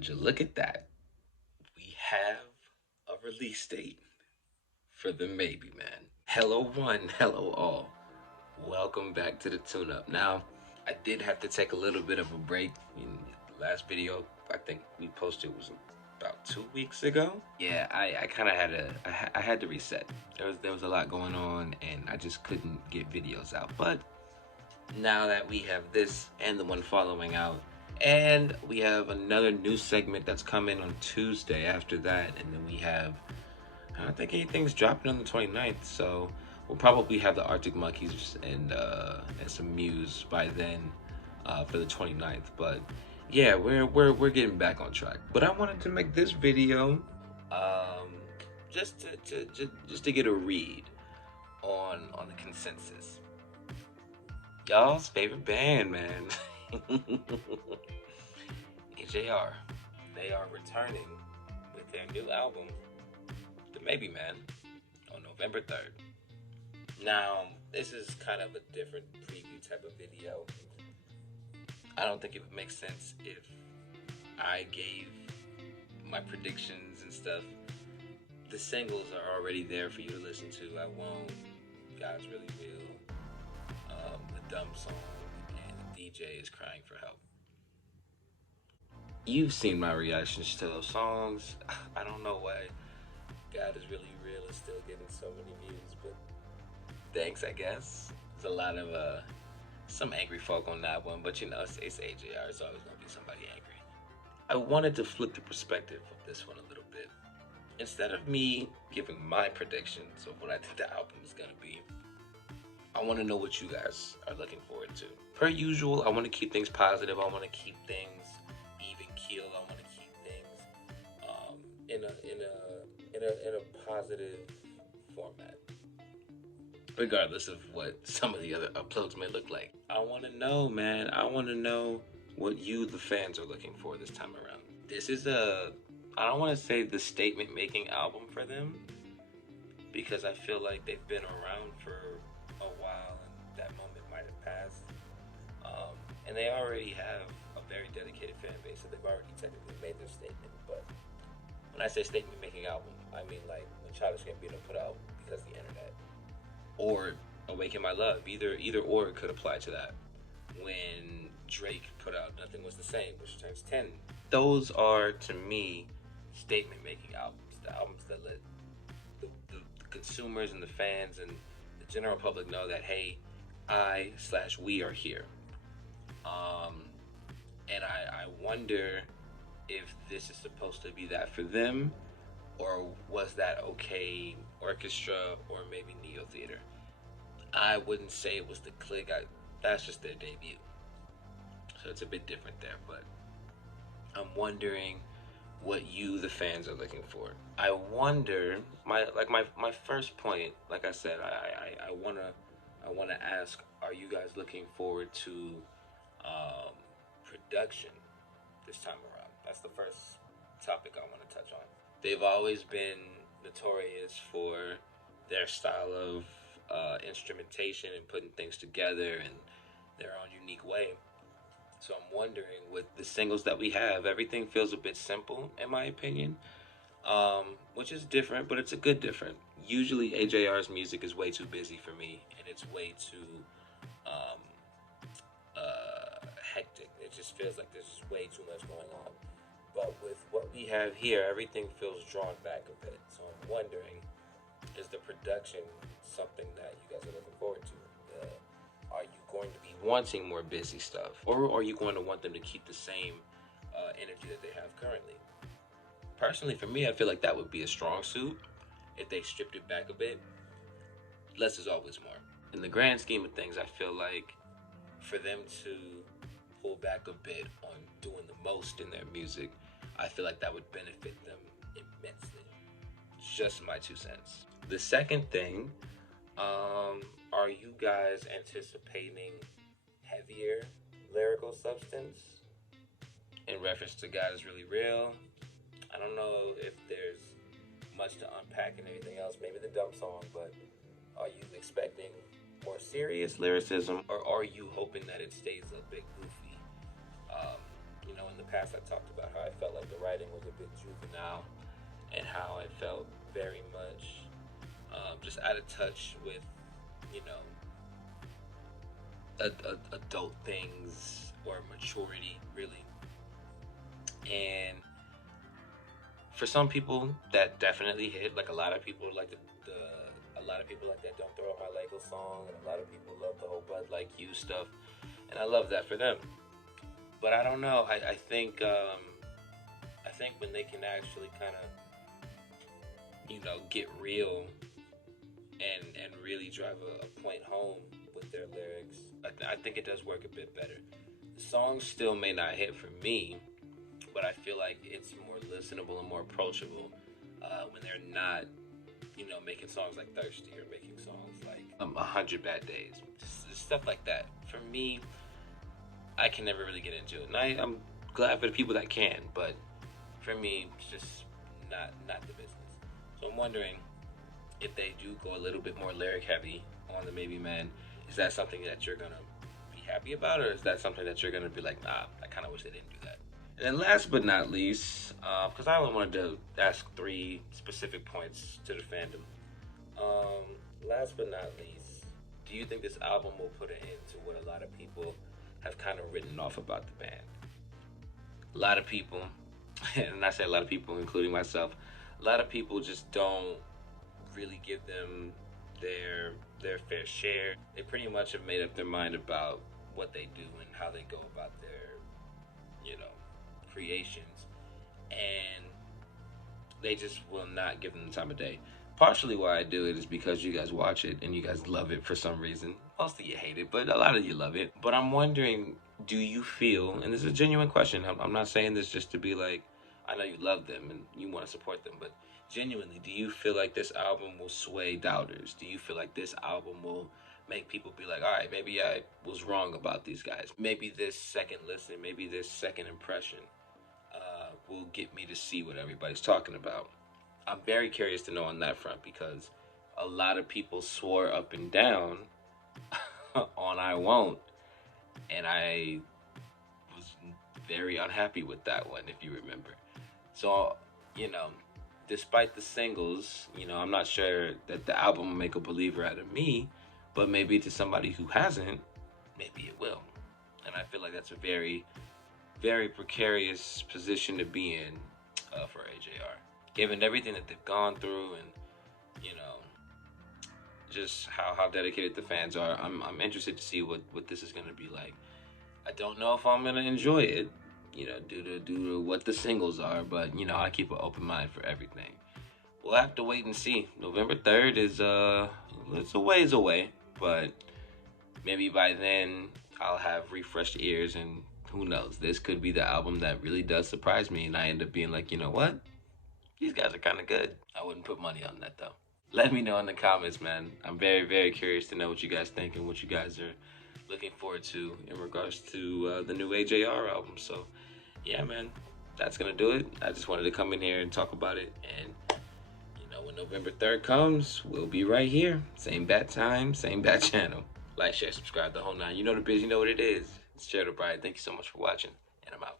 Would you look at that? We have a release date for the Maybe Man. Hello, one, hello, all. Welcome back to the Tune Up. Now, I did have to take a little bit of a break. The last video I think we posted was about 2 weeks ago. Yeah, I kind of had I had to reset. There was a lot going on, and I just couldn't get videos out. But now that we have this and the one following out, and we have another new segment that's coming on Tuesday after that, and then we have, I don't think anything's dropping on the 29th, so we'll probably have the Arctic Monkeys and some Muse by then for the 29th. But yeah, we're getting back on track. But I wanted to make this video um, just to get a read on the consensus. Y'all's favorite band, man. AJR. They are returning with their new album, The Maybe Man, on November 3rd. Now, this is kind of a different preview type of video. I don't think it would make sense if I gave my predictions and stuff. The singles are already there for you to listen to. I won't. God's Really Real. The Dumb Song, and the DJ is Crying for Help. You've seen my reactions to those songs. I don't know why God Is Really Real is still getting so many views, but thanks, I guess. There's a lot of some angry folk on that one, but it's AJR. It's always gonna be somebody angry. I wanted to flip the perspective of this one a little bit. Instead of me giving my predictions of what I think the album is gonna be, I want to know what you guys are looking forward to. Per usual, I want to keep things positive. I want to keep things even keel. I want to keep things in a positive format, regardless of what some of the other uploads may look like. I want to know, man. I want to know what you, the fans, are looking for this time around. This is I don't want to say the statement-making album for them, because I feel like they've been around for a while and that moment might have passed. And they already have a very dedicated fan base, so they've already technically made their statement. But when I say statement-making album, I mean like when Childish Gambino put out Because the Internet, or Awaken My Love. Either or could apply to that. When Drake put out Nothing Was the Same, which turns 10. Those are, to me, statement-making albums. The albums that let the consumers and the fans and the general public know that, hey, we are here. And I wonder if this is supposed to be that for them, or was that OK Orchestra, or maybe Neo Theater. I wouldn't say it was the Click. That's just their debut, so it's a bit different there. But I'm wondering what you, the fans, are looking for. I wonder, my first point, like I said, I wanna ask, are you guys looking forward to production this time around? That's the first topic I want to touch on. They've always been notorious for their style of instrumentation and putting things together in their own unique way. So I'm wondering, with the singles that we have, everything feels a bit simple, in my opinion, which is different, but it's a good different. Usually AJR's music is way too busy for me, and it's way too hectic. It just feels like there's just way too much going on. But with what we have here, everything feels drawn back a bit. So I'm wondering, is the production something that you guys are looking forward to? Are you going to be wanting more busy stuff, or are you going to want them to keep the same energy that they have currently? Personally, for me, I feel like that would be a strong suit if they stripped it back a bit. Less is always more. In the grand scheme of things, I feel like for them to pull back a bit on doing the most in their music, I feel like that would benefit them immensely. Just my 2 cents. The second thing, are you guys anticipating heavier lyrical substance in reference to God Is Really Real? I don't know if there's much to unpack and anything else, maybe the Dumb Song, but are you expecting more serious lyricism, or are you hoping that it stays a bit goofy? know in the past I talked about how I felt like the writing was a bit juvenile, and how I felt very much just out of touch with, you know, adult things or maturity, really. And for some people, that definitely hit. Like a lot of people like a lot of people like that "Don't Throw Out My Lego" song, and a lot of people love the whole Bud Like You stuff, and I love that for them. But I don't know. I think when they can actually kind of, get real and really drive a point home with their lyrics, I think it does work a bit better. The songs still may not hit for me, but I feel like it's more listenable and more approachable when they're not, making songs like "Thirsty" or making songs like "100 Bad Days," just stuff like that. For me, I can never really get into it, and I'm glad for the people that can, but for me, it's just not the business. So I'm wondering if they do go a little bit more lyric heavy on the Maybe Man. Is that something that you're gonna be happy about, or is that something that you're gonna be like, nah, I kind of wish they didn't do that? And then last but not least, because I only wanted to ask 3 specific points to the fandom. Last but not least, do you think this album will put an end to what a lot of people have kind of written off about the band? A lot of people, and I say a lot of people, including myself, a lot of people just don't really give them their fair share. They pretty much have made up their mind about what they do and how they go about their, creations, and they just will not give them the time of day. Partially why I do it is because you guys watch it and you guys love it for some reason. Most of you hate it, but a lot of you love it. But I'm wondering, do you feel, and this is a genuine question, I'm not saying this just to be like, I know you love them and you want to support them, but genuinely, do you feel like this album will sway doubters? Do you feel like this album will make people be like, all right, maybe I was wrong about these guys? Maybe this second listen, maybe this second impression will get me to see what everybody's talking about. I'm very curious to know on that front, because a lot of people swore up and down on "I Won't," and I was very unhappy with that one, if you remember. So, despite the singles, I'm not sure that the album will make a believer out of me, but maybe to somebody who hasn't, maybe it will. And I feel like that's a very, very precarious position to be in for AJR. Given everything that they've gone through, and, just how dedicated the fans are, I'm interested to see what this is going to be like. I don't know if I'm going to enjoy it, due to what the singles are, but, I keep an open mind for everything. We'll have to wait and see. November 3rd is, it's a ways away, but maybe by then I'll have refreshed ears, and who knows, this could be the album that really does surprise me, and I end up being like, you know what? These guys are kind of good. I wouldn't put money on that, though. Let me know in the comments, man. I'm very, very curious to know what you guys think and what you guys are looking forward to in regards to the new AJR album. So, yeah, man, that's going to do it. I just wanted to come in here and talk about it. And, when November 3rd comes, we'll be right here. Same bat time, same bat channel. Like, share, subscribe, the whole nine. You know the biz, you know what it is. It's Jared O'Brien. Thank you so much for watching, and I'm out.